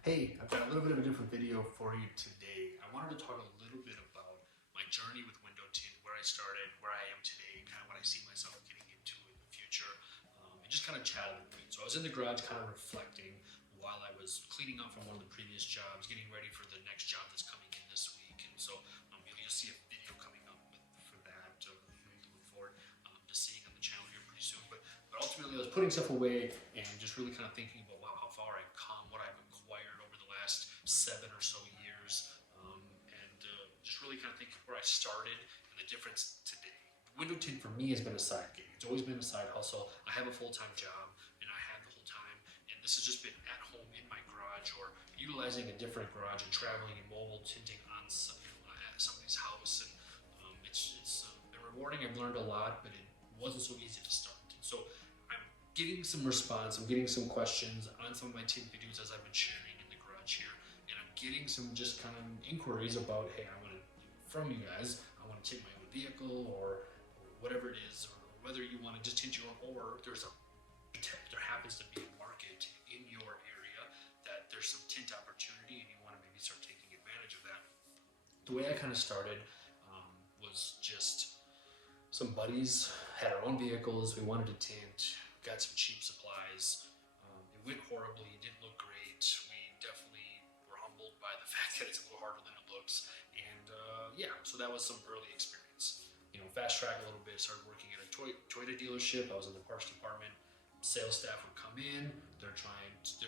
Hey, I've got a little bit of a different video for you today. I wanted to talk a little bit about my journey with Window Tint, where I started, where I am today, kind of what I see myself getting into in the future, and just kind of chat a little bit. So I was in the garage kind of reflecting while I was cleaning up from one of the previous jobs, getting ready for the next job that's coming in this week. And so you'll see a video coming up for that. Looking forward to seeing on the channel here pretty soon. But ultimately, I was putting stuff away and just really kind of thinking about, wow, how far I've come, what I've acquired over the last 7 or so years, and just really kind of thinking where I started and the difference today. Window tint for me has been a side gig. It's always been a side hustle. I have a full-time job, and I have the whole time, and this has just been at home in my garage or utilizing a different garage and traveling and mobile tinting on at somebody's house. And it's been rewarding. I've learned a lot, but it wasn't so easy to start. And so I'm getting some response. I'm getting some questions on some of my tint videos as I've been sharing in the garage here, and I'm getting some just kind of inquiries about, hey, I want to, from you guys, I want to tint my own vehicle or whatever it is, or whether you want to just tint your own, or there happens to be a market in your area that there's some tint opportunity and you want to maybe start taking advantage of that. The way I kind of started was just some buddies had our own vehicles. We wanted to tint, got some cheap supplies. It went horribly, it didn't look great. We definitely were humbled by the fact that it's a little harder than it looks. And yeah, so that was some early experience. Fast track a little bit, started working at a Toyota dealership. I was in the parts department. Sales staff would come in, they're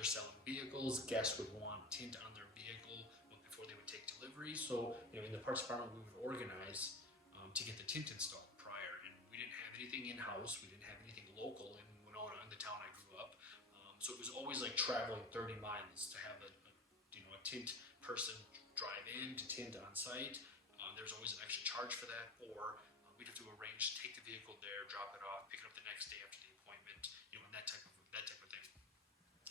selling vehicles. Guests would want tint on their vehicle before they would take delivery. So, in the parts department, we would organize to get the tint installed prior. And we didn't have anything in-house. We didn't have anything local in Winona, in the town I grew up. So it was always like traveling 30 miles to have a tint person drive in to tint on site. There's always an extra charge for that, or we'd have to arrange to take the vehicle there, drop it off, pick it up the next day after the appointment, and that type of thing.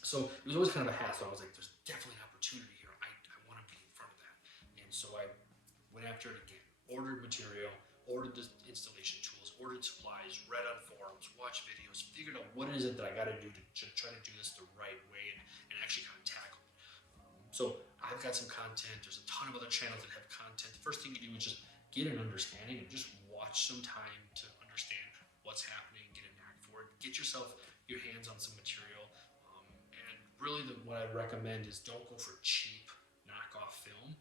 So it was always kind of a hassle. I was like, there's definitely an opportunity here. I want to be in front of that. And so I went after it again, ordered material, ordered the installation tools, ordered supplies, read on forums, watched videos, figured out what is it that I got to do to try to do this the right way and actually kind of tackle it. So I've got some content. There's a ton of other channels that have content. The first thing you do is just get an understanding and just watch some time to understand what's happening, get a knack for it, get your hands on some material. And really what I recommend is don't go for cheap knockoff film.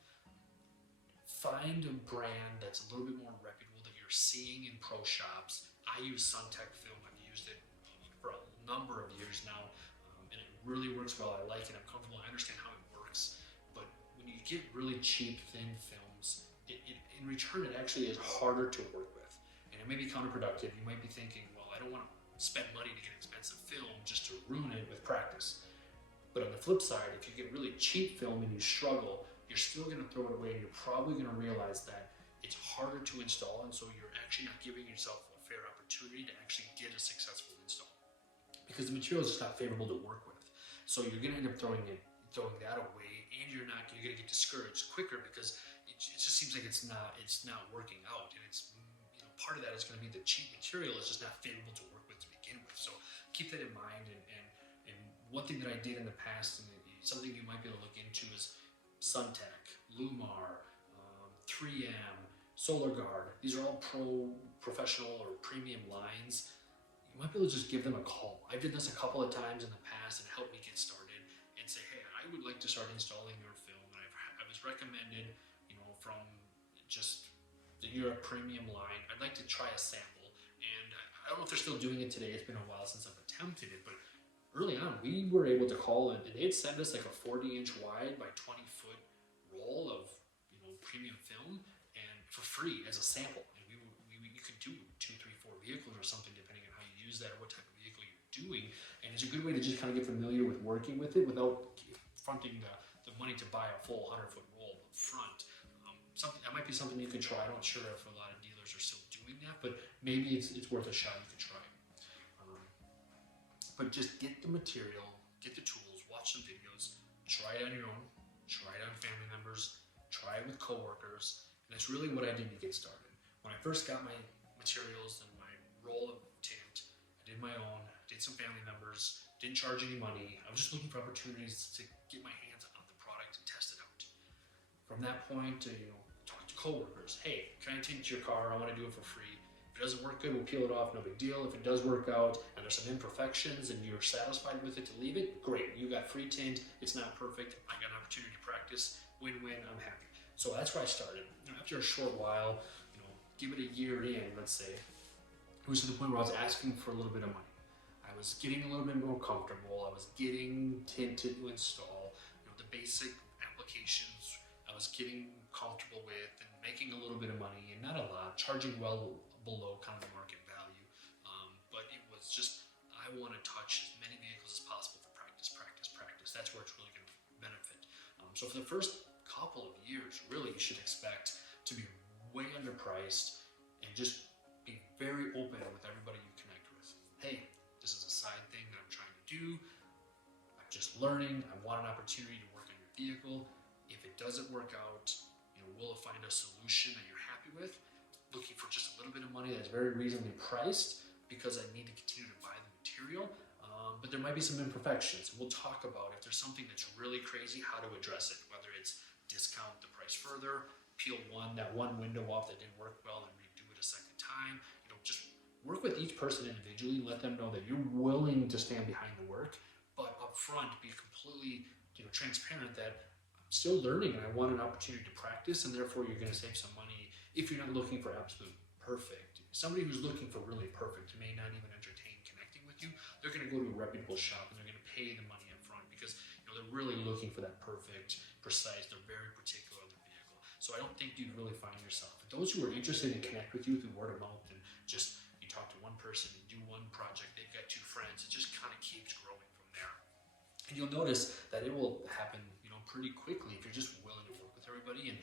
Find a brand that's a little bit more reputable that you're seeing in pro shops. I use Suntech film. I've used it for a number of years now, and it really works well. I like it. I'm comfortable. I understand how it works. But when you get really cheap, thin films, in return, it actually is harder to work with. And it may be counterproductive. You might be thinking, well, I don't want to spend money to get expensive film just to ruin it with practice. But on the flip side, if you get really cheap film and you struggle, you're still going to throw it away, and you're probably going to realize that it's harder to install, and so you're actually not giving yourself a fair opportunity to actually get a successful install because the material is just not favorable to work with. So you're going to end up throwing that away, and you're going to get discouraged quicker because it just seems like it's not working out, and it's part of that is going to be the cheap material is just not favorable to work with to begin with. So keep that in mind, and one thing that I did in the past, and something you might be able to look into, is Suntech, Lumar, 3M, Solar Guard. These are all professional or premium lines. You might be able to just give them a call. I did this a couple of times in the past, and it helped me get started and say, hey, I would like to start installing your film, and I was recommended, from just the Europe premium line. I'd like to try a sample, and I don't know if they're still doing it today. It's been a while since I've attempted it, but early on, we were able to call it, and they'd send us like a 40-inch wide by 20-foot roll of premium film, and for free as a sample. And you could do 2, 3, 4 vehicles or something depending on how you use that or what type of vehicle you're doing. And it's a good way to just kind of get familiar with working with it without fronting the money to buy a full 100-foot roll up front. That might be something you could try. I'm not sure if a lot of dealers are still doing that, but maybe it's worth a shot. You could try. But just get the material, get the tools, watch some videos, try it on your own, try it on family members, try it with coworkers, and that's really what I did to get started. When I first got my materials and my roll of tint, I did my own, did some family members, didn't charge any money. I was just looking for opportunities to get my hands on the from that point to, talk to coworkers. Hey, can I tint your car? I want to do it for free. If it doesn't work good, we'll peel it off, no big deal. If it does work out and there's some imperfections and you're satisfied with it to leave it, great. You got free tint. It's not perfect. I got an opportunity to practice. Win-win. I'm happy. So that's where I started. After a short while, give it a year in, let's say, it was to the point where I was asking for a little bit of money. I was getting a little bit more comfortable. I was getting tint to install, the basic applications I was getting comfortable with and making a little bit of money, and not a lot, charging well below kind of the market value. But it was just, I want to touch as many vehicles as possible for practice, practice, practice. That's where it's really going to benefit. So for the first couple of years, really, you should expect to be way underpriced and just be very open with everybody you connect with. Hey, this is a side thing that I'm trying to do. I'm just learning. I want an opportunity to work on your vehicle. If it doesn't work out, we'll find a solution that you're happy with. Looking for just a little bit of money that's very reasonably priced because I need to continue to buy the material. But there might be some imperfections. We'll talk about if there's something that's really crazy, how to address it, whether it's discount the price further, peel that one window off that didn't work well and redo it a second time. Just work with each person individually, let them know that you're willing to stand behind the work, but up front be completely transparent that I'm still learning and I want an opportunity to practice, and therefore you're going to save some money if you're not looking for absolute perfect. Somebody who's looking for really perfect may not even entertain connecting with you. They're going to go to a reputable shop and they're going to pay the money up front because they're really looking for that perfect, precise. They're very particular on their vehicle. So I don't think you'd really find yourself. But those who are interested in connect with you through word of mouth and just you talk to one person, you do one project, they've got two friends, it just kind of keeps growing from there. And you'll notice that it will happen, pretty quickly if you're just willing to work with everybody. And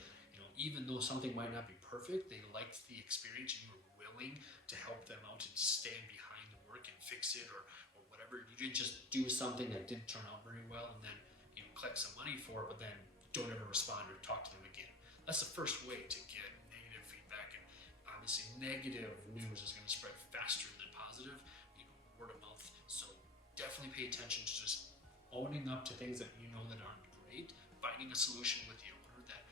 even though something might not be perfect, they liked the experience and you were willing to help them out and stand behind the work and fix it or whatever. You didn't just do something that didn't turn out very well and then collect some money for it, but then don't ever respond or talk to them again. That's the first way to get negative feedback, and obviously negative news is going to spread faster than positive, word of mouth. So definitely pay attention to just owning up to things that that aren't great, finding a solution with the owner that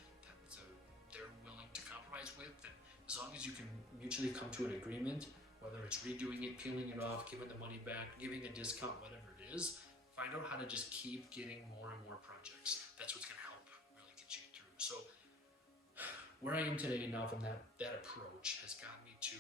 they're willing to compromise with, and as long as you can mutually come to an agreement, whether it's redoing it, peeling it off, giving the money back, giving a discount, whatever it is, find out how to just keep getting more and more projects. That's what's going to help really get you through. So where I am today now from that approach has got me to,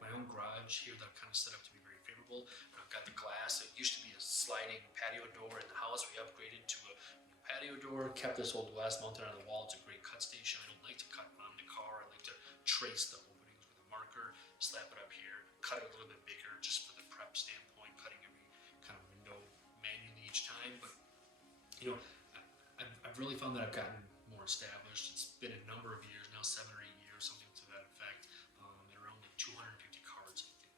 my own garage here that I've kind of set up to be very favorable. I've got the glass. It used to be a sliding patio door in the house. We upgraded to a new patio door, kept this old glass mounted on the wall. It's a great cut station. I don't like to cut on the car. I like to trace the openings with a marker, slap it up here, cut it a little bit bigger just for the prep standpoint, cutting every kind of window manually each time. But I've really found that I've gotten more established. It's been a number of years now, 7 or 8 years, something to that effect, and around like 250 cards, I think.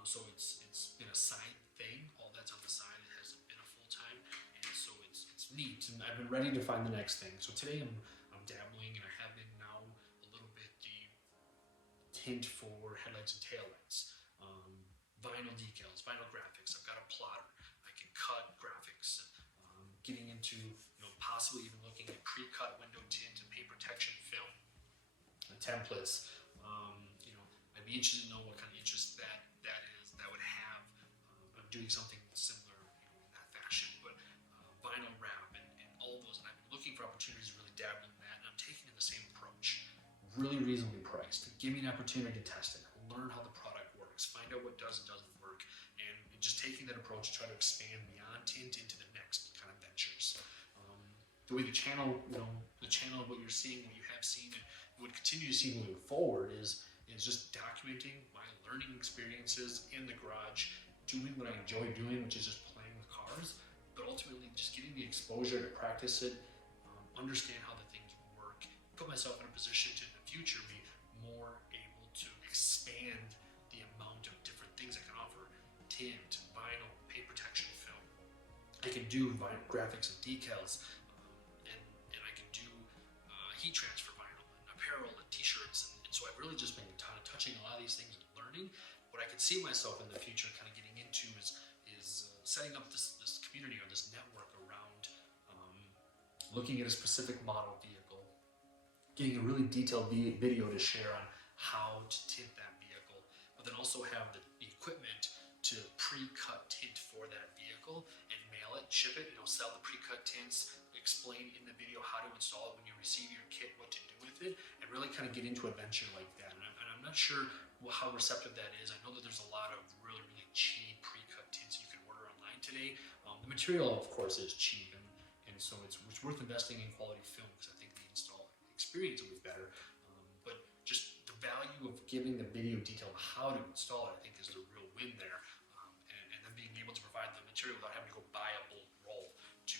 So it's been a side thing. All that's on the side. It hasn't been a full time, and so it's neat. And I've been ready to find the next thing. So today I'm dabbling, and I have been now a little bit the tint for headlights and taillights, vinyl decals, vinyl graphics. I've got a plotter. I can cut graphics. Getting into possibly even looking at pre-cut window tint and paint protection film templates. I'd be interested to know what kind of interest that would have. I'm doing something similar in that fashion, but vinyl wrap and all of those. And I've been looking for opportunities to really dabble in that, and I'm taking the same approach, really reasonably priced. Give me an opportunity to test it, learn how the product works, find out what does and doesn't work, and just taking that approach to try to expand beyond tint into the next kind of ventures. The way the channel, what you're seeing, what you have seen, and would continue to see moving forward is just documenting my learning experiences in the garage, doing what I enjoy doing, which is just playing with cars, but ultimately just getting the exposure to practice it, understand how the things work, put myself in a position to in the future be more able to expand the amount of different things I can offer: tint, vinyl, paint protection film. I can do vinyl graphics and decals, and I can do heat transfer vinyl and apparel and t-shirts, and so I've really just been touching a lot of these things and learning. What I could see myself in the future kind of getting into is setting up this community or this network around looking at a specific model vehicle, getting a really detailed video to share on how to tint that vehicle, but then also have the equipment to pre-cut tint for that vehicle and mail it, ship it, sell the pre-cut tints, explain in the video how to install it when you receive your kit, what to do with it, and really kind of get into adventure like that. And I'm not sure how receptive that is. I know that there's a lot of really, really cheap pre-cut tints you can order online today. The material, of course, is cheap, and so it's worth investing in quality film because I think the install experience will be better. But just the value of giving the video detail of how to install it, I think, is the real win there. And then being able to provide the material without having to go buy a bulk roll to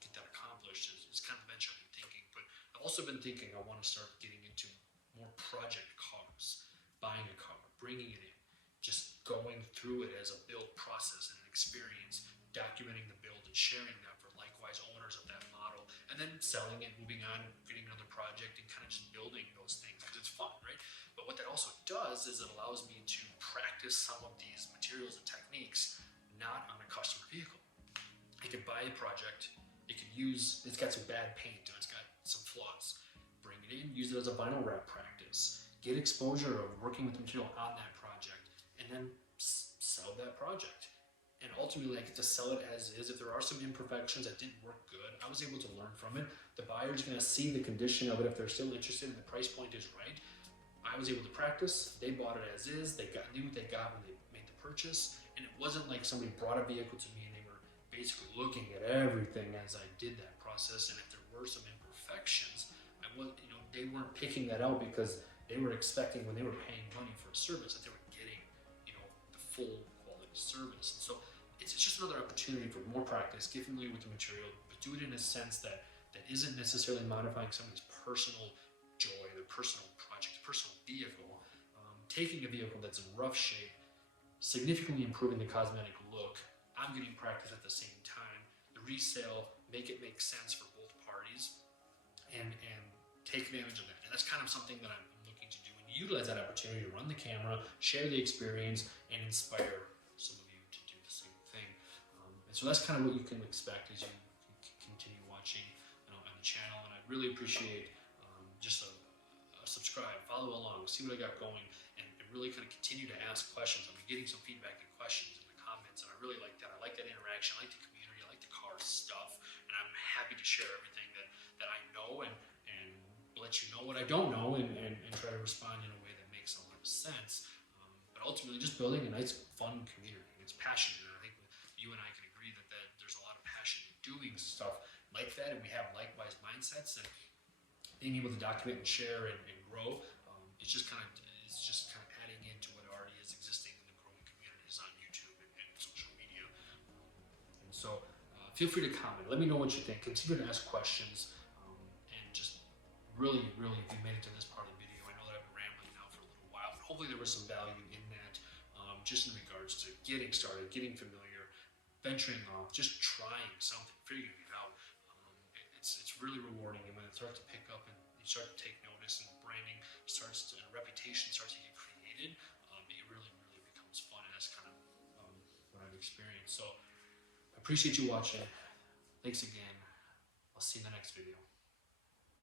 get that accomplished is kind of the venture I've been thinking. But I've also been thinking I want to start getting into more project cars, buying a car, bringing it in, just going through it as a build process and an experience, documenting the build and sharing that for likewise owners of that model, and then selling it, moving on, getting another project, and kind of just building those things because it's fun, right? But what that also does is it allows me to practice some of these materials and techniques not on a customer vehicle. I could buy a project, it's got some bad paint, or it's got some flaws. Bring it in, use it as a vinyl wrap practice, get exposure of working with the material on that project, and then sell that project. And ultimately, I get to sell it as is. If there are some imperfections that didn't work good, I was able to learn from it. The buyer's going to see the condition of it if they're still interested and the price point is right. I was able to practice. They bought it as is. They knew what they got when they made the purchase. And it wasn't like somebody brought a vehicle to me and they were basically looking at everything as I did that process. And if there were some imperfections, they weren't picking that out because they were expecting when they were paying money for a service that they were getting, the full quality service. And so it's just another opportunity for more practice, get familiar with the material, but do it in a sense that isn't necessarily modifying somebody's personal joy, their personal project, personal vehicle. Taking a vehicle that's in rough shape, significantly improving the cosmetic look. I'm getting practice at the same time. The resale, make it make sense for both parties, and take advantage of that. And that's kind of something that I'm looking to do and utilize that opportunity to run the camera, share the experience, and inspire some of you to do the same thing. And so that's kind of what you can expect as you continue watching on the channel. And I really appreciate just a subscribe, follow along, see what I got going, and really kind of continue to ask questions. I'm getting some feedback and questions in the comments, and I really like that. I like that interaction. I like the community. I like the car stuff, and I'm happy to share everything that I know and let you know what I don't know and try to respond in a way that makes a lot of sense. But ultimately, just building a nice, fun community. It's passionate, and I think you and I can agree that there's a lot of passion in doing stuff like that, and we have likewise mindsets, and being able to document and share and grow. It's just kind of adding into what already is existing in the growing communities on YouTube and social media. And so feel free to comment. Let me know what you think. Continue to ask questions. And just really, really, if you made it to this part of the video, I know that I've been rambling now for a little while, but hopefully there was some value in that, just in regards to getting started, getting familiar, venturing off, just trying something, figuring it out. It's really rewarding, and when it starts to pick up and you start to take notice and branding starts to, and reputation starts to get created, it really, really becomes fun, and that's kind of what I've experienced. So I appreciate you watching. Thanks again. I'll see you in the next video.